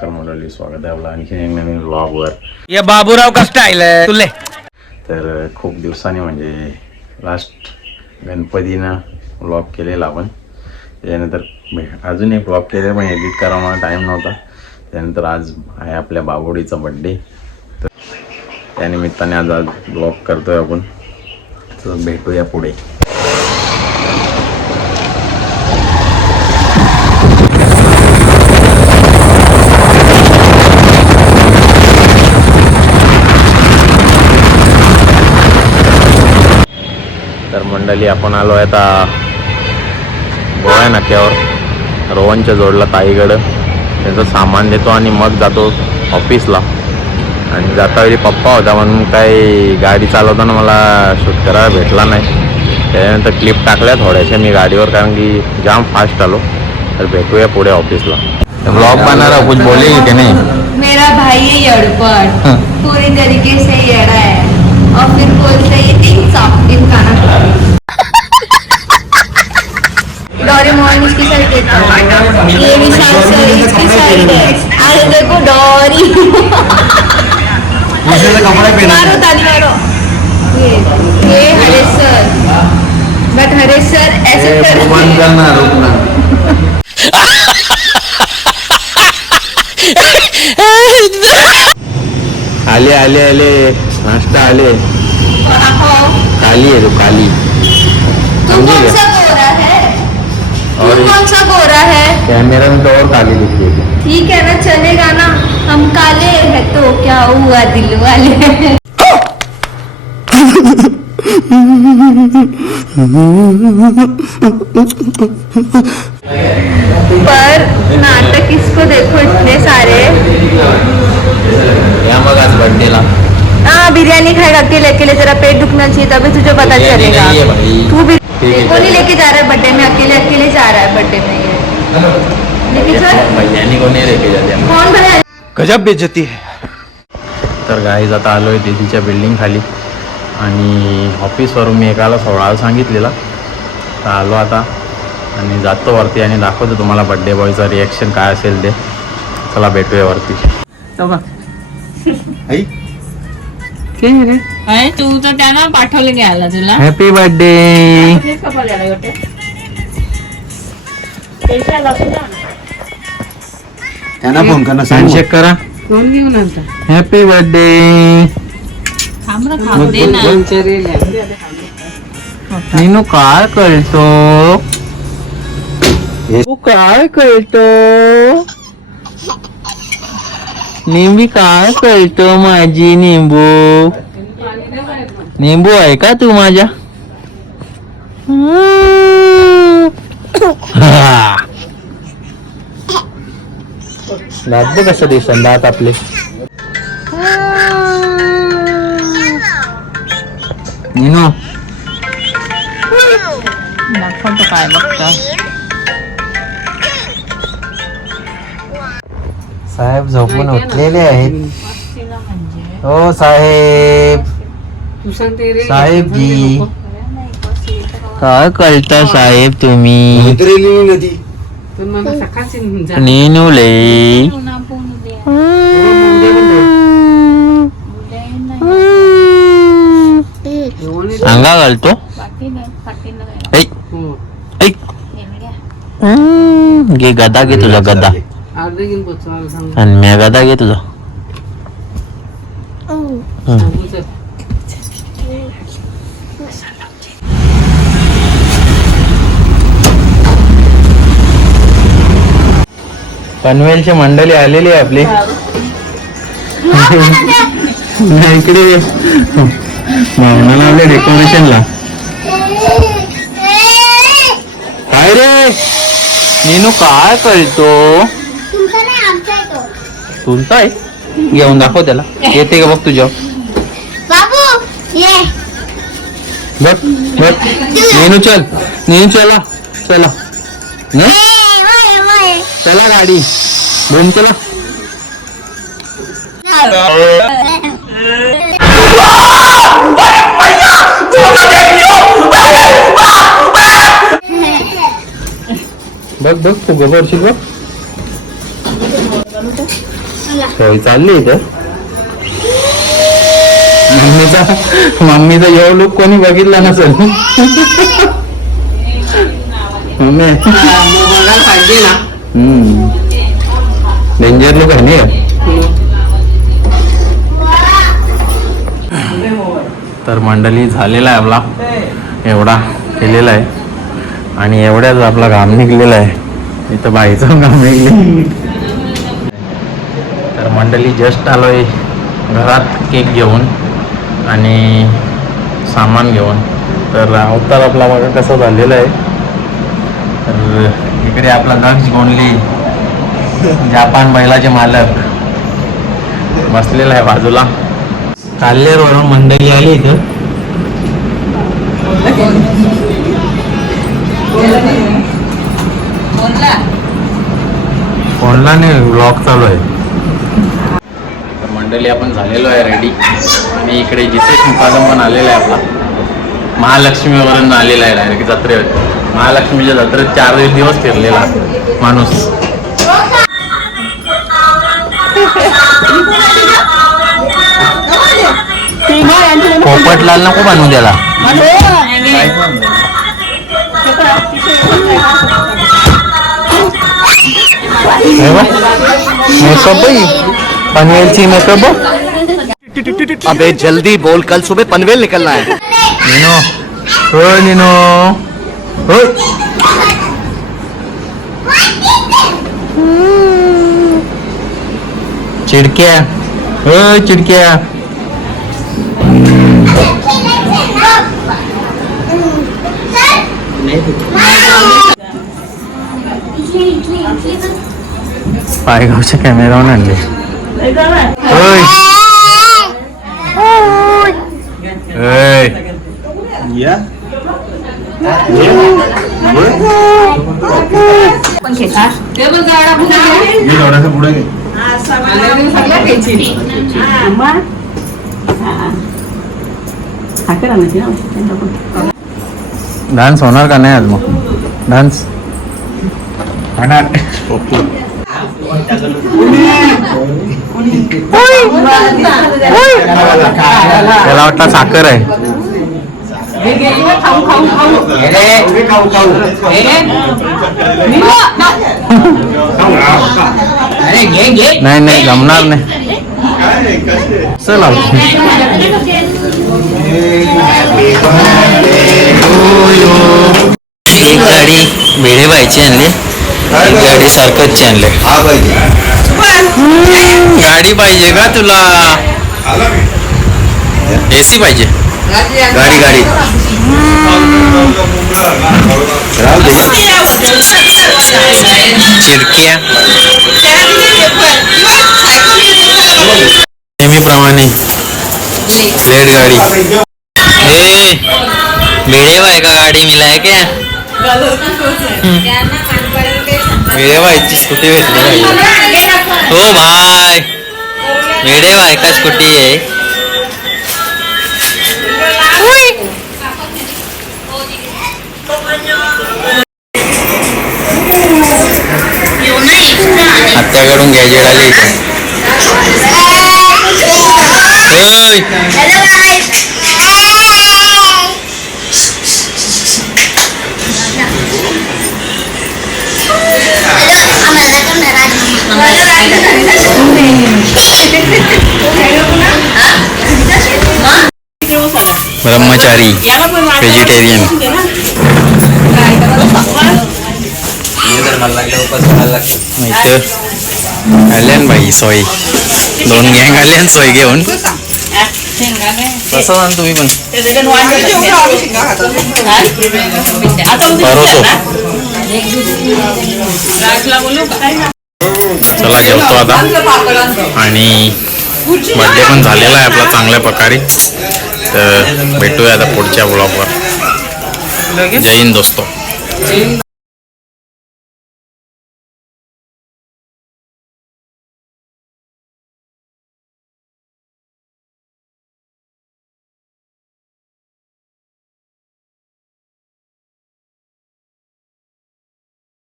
नमस्कार मंडळी, स्वागत आहे आपलं आणखी एक नवीन व्लॉगवर. या बाबूराव का स्टाईल आहे तुले. तर खूप दिवसांनी म्हणजे लास्ट गणपतीनं व्लॉग केलेला आपण. त्यानंतर अजून एक व्लॉग केले पण एडिट करा मला टाईम नव्हता. त्यानंतर आज आहे आपल्या बाबुडीचा बड्डे, तर त्यानिमित्ताने आज व्लॉग करतोय आपण. तर भेटूया पुढे. तर मंडळी आपण आलो आहे आता गोव्या नाक्यावर, रोहनच्या जोडला ताईकडं. त्याचं सामान देतो आणि मग जातो ऑफिसला. आणि जाता वेळी पप्पा होता म्हणून काही गाडी चालवताना मला शूट करायला भेटला नाही. त्यानंतर क्लिप टाकल्या थोड्याशा मी गाडीवर, कारण की जाम फास्ट आलो. तर भेटूया पुढे ऑफिसला. ब्लॉग बनाना कुछ बोलेगी कि नहीं? मेरा भाई है यड़पड़, पूरी तरीके से यड़ा है और फिर बोलते है एक चॉकलेट खाना. डोरेमोन इसकी साइड देता है, ये विशाल सर इसकी साइड है. अरे देखो डोरी, मारो ताली मारो. ये Haresh sir, but Haresh sir ऐसे आले आले आले नाश्ता आले. काली है तो काली. तू कौन सा गोरा है? और तू कौन सा गोरा है? कैमरा में तो और काली दिखती है. ठीक है ना, चलेगा ना. हम काले हैं तो क्या हुआ, दिल वाले. पर नाटक इसको देखो इतने सारे. या मग आज बर्थडेला हाँ, बिरयानी खाएगा अकेले अकेले. जरा पेट दुखना चाहिए तभी तुझे पता चलेगा. तू भी को नहीं लेके जा रहा है बर्थडे में, अकेले अकेले जा रहा है बर्थडे में. ये लेके चल. बिरयानी को नाही लेके जाते. कौन भैया? गजब बेइज्जती है. तर गाईज आता आलो आहे दीदीच्या बिल्डिंग खाली. आणि ऑफिसवरून मी एकाला 16 सांगितलेला. तर आलो आता आणि जातो वरती आणि दाखवतो तुम्हाला बड्डे बॉयचा रिॲक्शन काय असेल ते. चला भेटूया वरती. अरे तू तर त्यांना पाठवले घ्यायला तुला. Happy birthday. त्यांना फोन करा, हँडशेक करा. फोन घेऊन आणता. Happy birthday. थांब रे, खाऊ दे ना. नीनू काय करतो? तू काय करतो? निंबी काय करतो? माझी निंबू. निंबू आहे का तू माझ्या? दात कसं दिसन दात आपले. नीनू दाखवतो काय बघतो. साहेब झोपून उठलेले आहेत. हो साहेब. साहेब जी काय करता साहेब तुम्ही? नीनूले अंगा घालतो. घे गदा, घे तुझा गदा. आणि मी गदा घे तुझा. पनवेलची मंडळी आलेली आहे आपली. इकडे भावना लावले डेकोरेशनला. काय रे नीनू काय करतो? तुमचा आहे घेऊन दाखव त्याला. येते का बघ तुझ्या. बघ बघ नीनू चल. नीनू चला चला चला गाडी घेऊन चला. बघ बघ तू गोबरशील बघ. सोय चालली इथं. मम्मीचा एवढं लुक कोणी बघितला नसेल. मम्मी डेंजर लुक आहे नाही. तर मंडळी झालेला आहे आपला, एवढा केलेला आहे आणि एवढ्याच आपला घाम निघलेला आहे. इथं बाईचं घाम निघले. तर मंडळी जस्ट आलोय घरात केक घेऊन आणि सामान घेऊन. तर अवतार आपला बघा कसा झालेला आहे. तर इकडे आपला दक्ष गोंडली जापान बैलाचे मालक बसलेला आहे बाजूला. काल्हेरवरून मंडळी आली इथं. फोनला नाही, ब्लॉग चालू आहे. तर मंडळी आपण झालेलो आहे रेडी आणि इकडे जितेश मुकादम पण आलेला आहे आपला. महालक्ष्मीवरून आलेला आहे डायरेक्ट जत्रेवर. महालक्ष्मीच्या जत्रेत 4 दिवस फिरलेला माणूस. पोपटलाल नको बनवू त्याला. मेकअप पनवेलची मेकअप. अबे जल्दी बोल, कल सुबह पनवेल निकलना है. निनो हो निनो हो. चिडक्या हो चिडक्या. पायगावच्या कॅमेरावर आणले. होय होय. डान्स होणार का नाही आज? मग डान्स होणार. त्याला वाटतं साखर आहे. नाही नाही जमणार नाही. चला एक गाडी वेळेबाईची आणली, एक गाडी सारखंच आणले. गाडी पाहिजे का तुला? एसी पाहिजे. गाडी गाडी चिडक्या नेहमीप्रमाणे रेड गाडी. ए वेळेबाई का गाडी मिलाय क्या? वेळेबाईची स्कूटी भेटली पाहिजे. हो भाई वेळेबाई का स्कूटी आहे. आत्याकडून गॅजेट आली इथे. ब्रह्मचारी व्हेजिटेरियन. आल्यान बाई सोय, 2 गँग आल्यान सोय घेऊन. कसं जाण तुम्ही पण परोसो. चला जेवतो आता आणि बर्थडे पण झालेला आहे आपला चांगल्या प्रकारे. तर भेटूया आता पुढच्या ब्लॉगवर. जय हिंद दोस्तो.